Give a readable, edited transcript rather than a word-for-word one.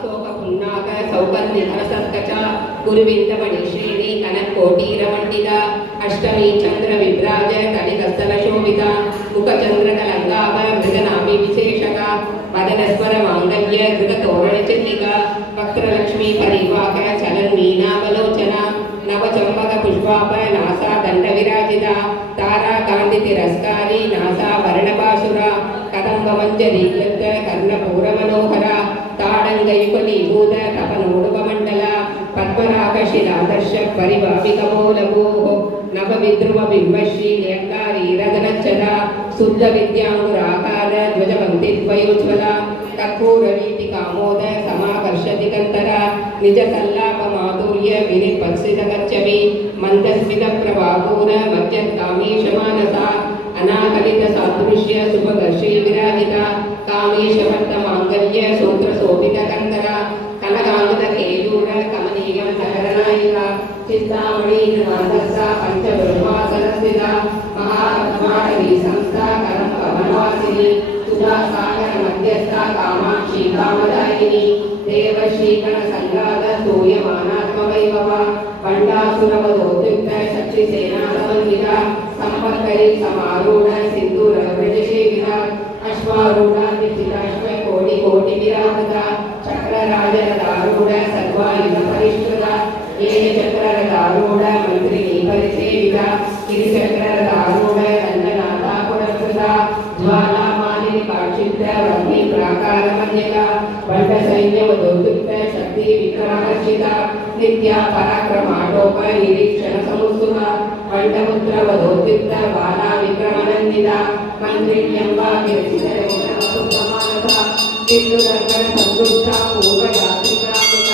वासोक पुन्नाक सौगन्धिधरसत्कच गुरुविन्दमणिश्रेणी कनकोटीरमण्डिता अष्टमी चंद्र विभ्राज तडितस्थलशोभिता मुखचन्द्रकलङ्गाभ मृगनाभि विशेषका वदनस्वर माङ्गल्य कृततोरणचिल्लिका वक्त्रलक्ष्मी परिवाक चलन्मीनावलोचना नवचंपक पुष्पाप NASA दण्डविराजिता तारा कान्तितिरस्कारी NASA वर्णपाशुरा कदम्बमञ्जरीकृत कर्णपूरमनोहरा ताडङ्गयुगलीभूत तपनोडुपमण्डला पद्मरागशिलादर्श परिभाविकमूलभूः नवविद्रुमबिम्बश्री न्यङ्कारी रदनच्छदा शुद्धविद्याङ्कुराकार ध्वजपङ्क्तिद्वयोज्ज्वला कर्पूरवीतिकामोद समाकर्षदिगन्तरा निजसल्लापमाधुर्य विनिपत्सितगच्छवि मन्दस्मितप्रभापूर मज्जत्कामेशमानसा अनाकलितसादृश्य शुभदर्शी विराजिता कामेशवर्तमाङ्गल्य सूत्रशोभितकन्दरा कनकाङ्गदकेयूर कमनीयमकरनायिका चिन्तामणिनाथस्सा पञ्चब्रह्मासनस्थिता महापद्माटवी संस्था करमकमलवासिनी सुधासागर मध्यस्था कामाक्षी कामदायिनी देवश्रीगणसङ्गाद स्तूयमानात्मवैभवा पण्डासुरवधोद्युक्त शक्तिसेनासमन्विता संपत्करी समारूढ सिन्दूरव्रजसेविता अश्वारूढा निश्चिताश्वकोटिकोटिविराजिता चक्रराजरथारूढ सर्वायुधपरिष्कृता येनचक्ररथारूढ मन्त्रिणी परिसेविता गिरिचक्ररथारूढ रञ्जनाथा पुरस्कृता ज्वालामालिनि काक्षिप्त वह्नि प्राकारमन्यका बण्डसैन्यवधोद्युक्त शक्ति विक्रमहर्षिता नित्या पराक्रमाटोप निरीक्षण समुत्सुका बण्डपुत्रवधोद्युक्त बाला विक्रमनन्दिता मन्त्रिण्यम्बा विरचितयोगमानसा दिव्युदर्पण सन्दुष्टा पूर्वयात्रिका